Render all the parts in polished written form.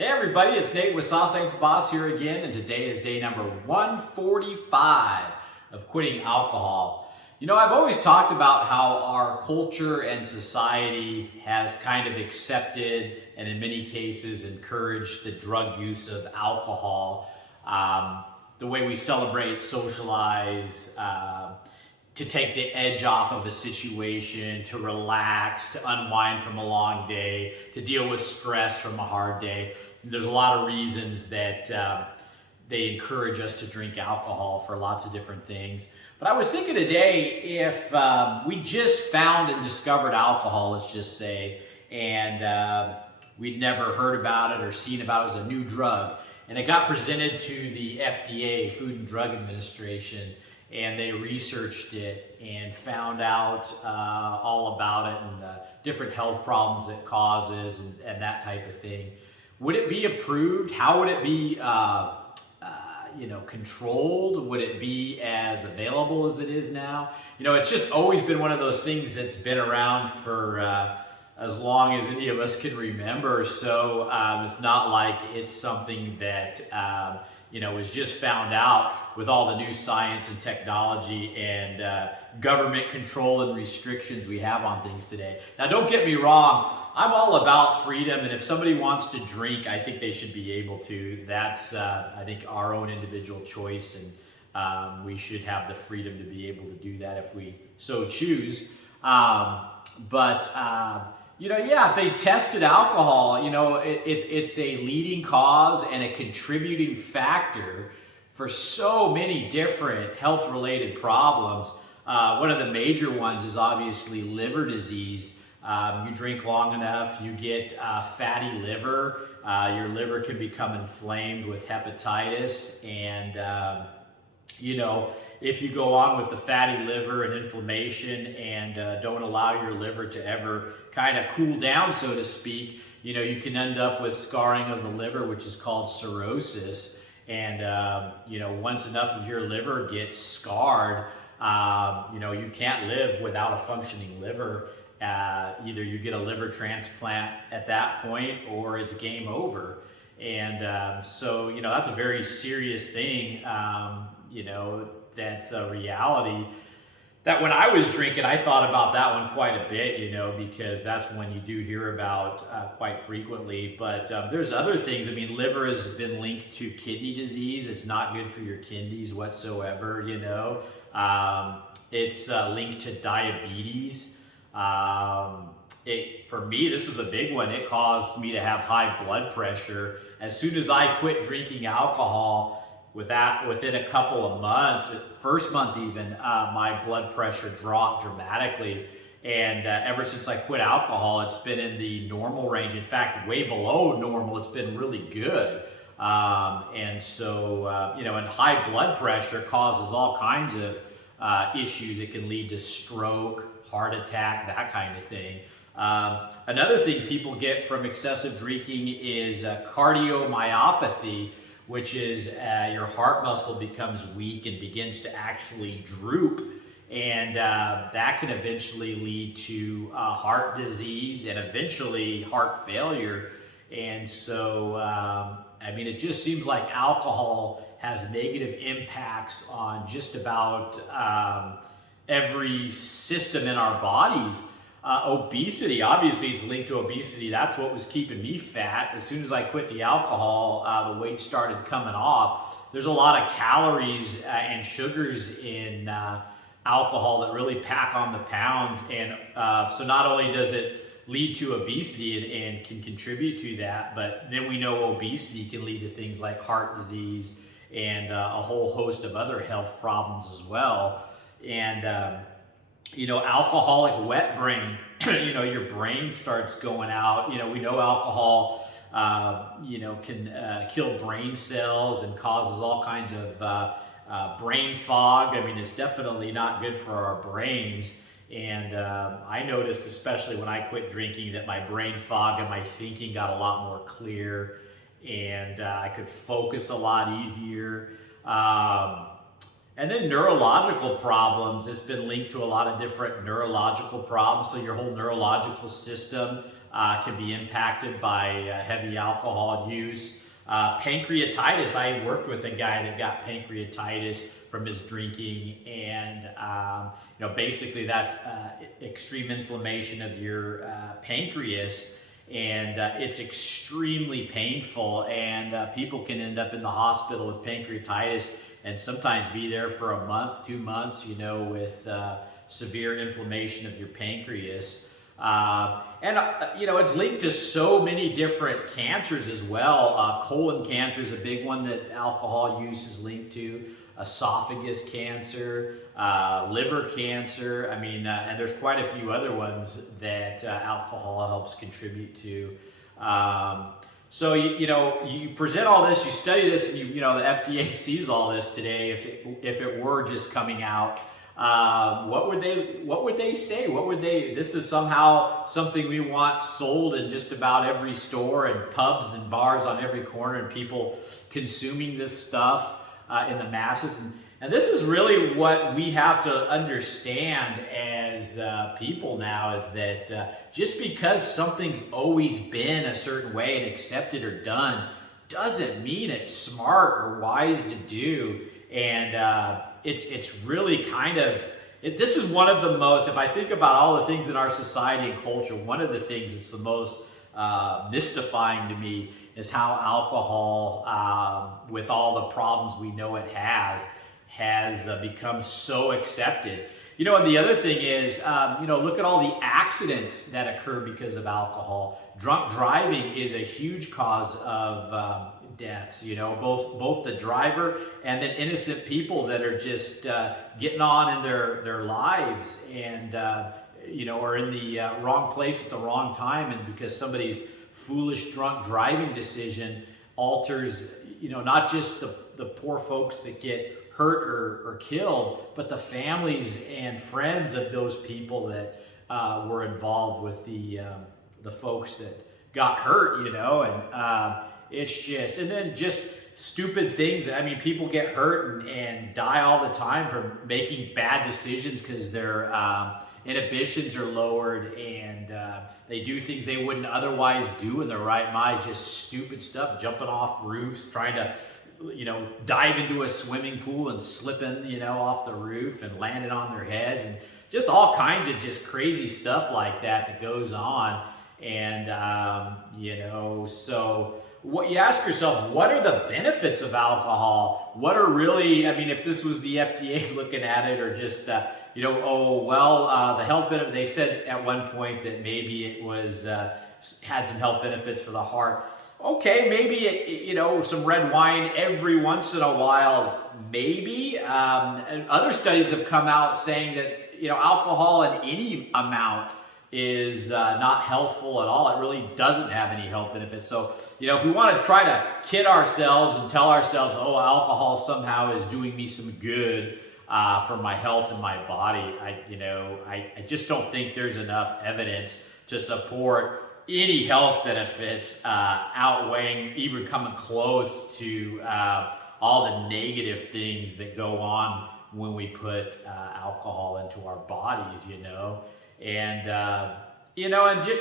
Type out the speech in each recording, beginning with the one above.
Hey everybody, it's Nate with Sauce Ain't the Boss here again, and today is day number 145 of quitting alcohol. You know, I've always talked about how our culture and society has kind of accepted and in many cases encouraged the drug use of alcohol. The way we celebrate, socialize, to take the edge off of a situation, to relax, to unwind from a long day, to deal with stress from a hard day. There's a lot of reasons that they encourage us to drink alcohol for lots of different things. But I was thinking today, if we just found and discovered alcohol, let's just say, and we'd never heard about it or seen about it as a new drug, and it got presented to the FDA, Food and Drug Administration, and they researched it and found out all about it and the different health problems it causes and that type of thing. Would it be approved? How would it be controlled? Would it be as available as it is now? You know, it's just always been one of those things that's been around for as long as any of us can remember. So it's not like it's something that is just found out with all the new science and technology and government control and restrictions we have on things today. Now, don't get me wrong, I'm all about freedom, and if somebody wants to drink, I think they should be able to. That's, I think, our own individual choice, and we should have the freedom to be able to do that if we so choose. If they tested alcohol, it's a leading cause and a contributing factor for so many different health-related problems. One of the major ones is obviously liver disease. You drink long enough, you get fatty liver. Your liver can become inflamed with hepatitis, and if you go on with the fatty liver and inflammation and don't allow your liver to ever kind of cool down, so to speak, you can end up with scarring of the liver, which is called cirrhosis. And, once enough of your liver gets scarred, you can't live without a functioning liver. Either you get a liver transplant at that point or it's game over. And that's a very serious thing. That's a reality that when I was drinking, I thought about that one quite a bit, because that's one you do hear about quite frequently. But there's other things. I mean, liver has been linked to kidney disease. It's not good for your kidneys whatsoever, It's linked to diabetes. For me, this is a big one. It caused me to have high blood pressure. As soon as I quit drinking alcohol, within a couple of months, first month even, my blood pressure dropped dramatically. And ever since I quit alcohol, it's been in the normal range. In fact, way below normal. It's been really good. And high blood pressure causes all kinds of issues. It can lead to stroke, heart attack, that kind of thing. Another thing people get from excessive drinking is cardiomyopathy, which is your heart muscle becomes weak and begins to actually droop. And that can eventually lead to heart disease and eventually heart failure. And so, it just seems like alcohol has negative impacts on just about every system in our bodies. Obesity, obviously it's linked to obesity. That's what was keeping me fat. As soon as I quit the alcohol, the weight started coming off. There's a lot of calories and sugars in alcohol that really pack on the pounds. And so not only does it lead to obesity and can contribute to that, but then we know obesity can lead to things like heart disease and a whole host of other health problems as well. And alcoholic wet brain, your brain starts going out. We know alcohol, can kill brain cells and causes all kinds of brain fog. It's definitely not good for our brains. And I noticed, especially when I quit drinking, that my brain fog and my thinking got a lot more clear, and I could focus a lot easier. And then neurological problems. It's been linked to a lot of different neurological problems. So your whole neurological system can be impacted by heavy alcohol use. Pancreatitis, I worked with a guy that got pancreatitis from his drinking, and basically that's extreme inflammation of your pancreas, and it's extremely painful, and people can end up in the hospital with pancreatitis and sometimes be there for a month, 2 months, with severe inflammation of your pancreas. It's linked to so many different cancers as well. Colon cancer is a big one that alcohol use is linked to. Esophagus cancer, liver cancer. And there's quite a few other ones that alcohol helps contribute to. So you present all this, you study this, and the FDA sees all this today. If it were just coming out, what would they say? This is somehow something we want sold in just about every store and pubs and bars on every corner, and people consuming this stuff in the masses. And this is really what we have to understand as people now, is that just because something's always been a certain way and accepted or done doesn't mean it's smart or wise to do. And it's really this is one of the most, if I think about all the things in our society and culture, one of the things that's the most mystifying to me is how alcohol, with all the problems we know it has become so accepted. And the other thing is, look at all the accidents that occur because of alcohol. Drunk driving is a huge cause of deaths, both the driver and then innocent people that are just getting on in their lives, and are in the wrong place at the wrong time, and because somebody's foolish drunk driving decision alters, not just the poor folks that get hurt or killed, but the families and friends of those people that were involved with the folks that got hurt, and it's just, and then just stupid things. People get hurt and die all the time from making bad decisions because their inhibitions are lowered, and they do things they wouldn't otherwise do in their right mind. Just stupid stuff, jumping off roofs, trying to dive into a swimming pool and slipping off the roof and landing on their heads, and just all kinds of just crazy stuff like that goes on. And so what you ask yourself, what are the benefits of alcohol? What are really, if this was the FDA looking at it, or just the health benefit, they said at one point that maybe it was had some health benefits for the heart. Okay, maybe some red wine every once in a while, maybe. And other studies have come out saying that alcohol in any amount is not healthful at all. It really doesn't have any health benefits. So if we want to try to kid ourselves and tell ourselves, alcohol somehow is doing me some good for my health and my body, I just don't think there's enough evidence to support any health benefits outweighing, even coming close to all the negative things that go on when we put alcohol into our bodies, And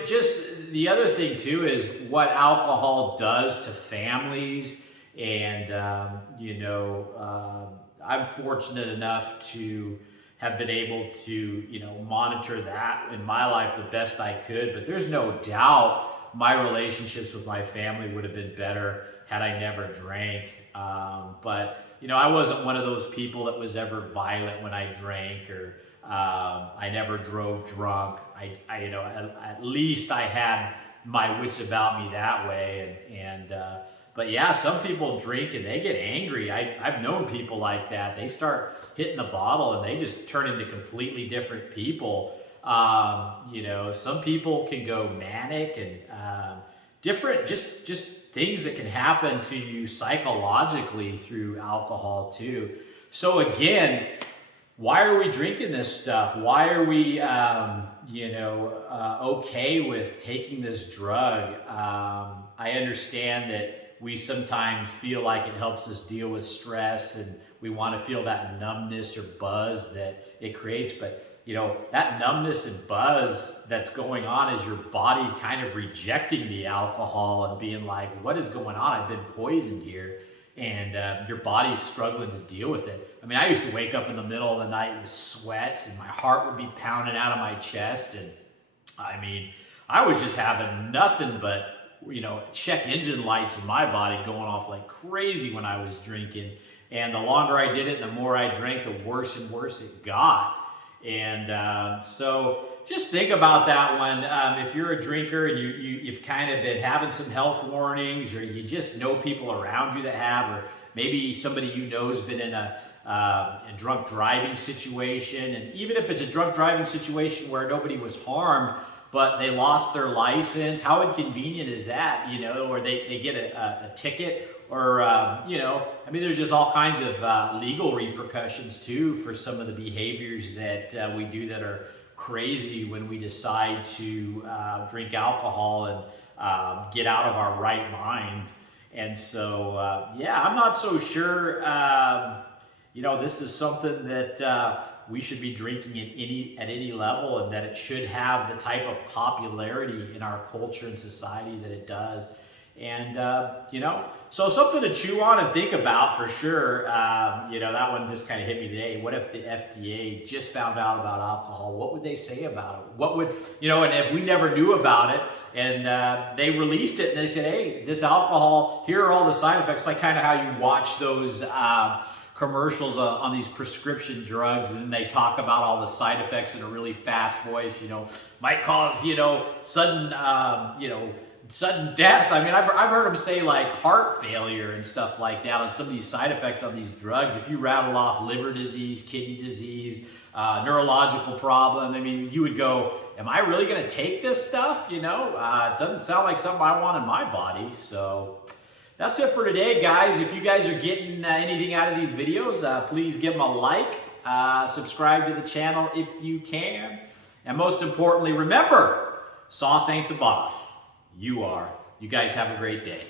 just the other thing too is what alcohol does to families. And I'm fortunate enough to have been able to monitor that in my life the best I could. But there's no doubt my relationships with my family would have been better had I never drank. But I wasn't one of those people that was ever violent when I drank, or I never drove drunk. At least I had my wits about me that way. But yeah, some people drink and they get angry. I've known people like that. They start hitting the bottle and they just turn into completely different people. Some people can go manic, and different, just things that can happen to you psychologically through alcohol too. So again, why are we drinking this stuff? Why are we, okay with taking this drug? I understand that we sometimes feel like it helps us deal with stress, and we want to feel that numbness or buzz that it creates. But that numbness and buzz that's going on is your body kind of rejecting the alcohol and being like, what is going on? I've been poisoned here. And your body's struggling to deal with it. I mean, I used to wake up in the middle of the night with sweats and my heart would be pounding out of my chest. And I mean, I was just having nothing but, check engine lights in my body going off like crazy when I was drinking. And the longer I did it, the more I drank, the worse and worse it got. And so just think about that one. If you're a drinker and you've kind of been having some health warnings, or you just know people around you that have, or maybe somebody you know has been in a drunk driving situation. And even if it's a drunk driving situation where nobody was harmed, but they lost their license, how inconvenient is that, or they get a ticket, or, there's just all kinds of legal repercussions too for some of the behaviors that we do that are crazy when we decide to drink alcohol and get out of our right minds. And so, I'm not so sure, this is something that we should be drinking at any level, and that it should have the type of popularity in our culture and society that it does. And, so something to chew on and think about for sure. That one just kind of hit me today. What if the FDA just found out about alcohol? What would they say about it? What would, and if we never knew about it and they released it and they said, hey, this alcohol, here are all the side effects, like kind of how you watch those commercials on these prescription drugs, and then they talk about all the side effects in a really fast voice, might cause, sudden death. I mean, I've heard them say like heart failure and stuff like that on some of these side effects on these drugs. If you rattle off liver disease, kidney disease, neurological problem, I mean, you would go, am I really going to take this stuff? It doesn't sound like something I want in my body. So that's it for today, guys. If you guys are getting anything out of these videos, please give them a like, subscribe to the channel if you can. And most importantly, remember, sauce ain't the boss. You are. You guys have a great day.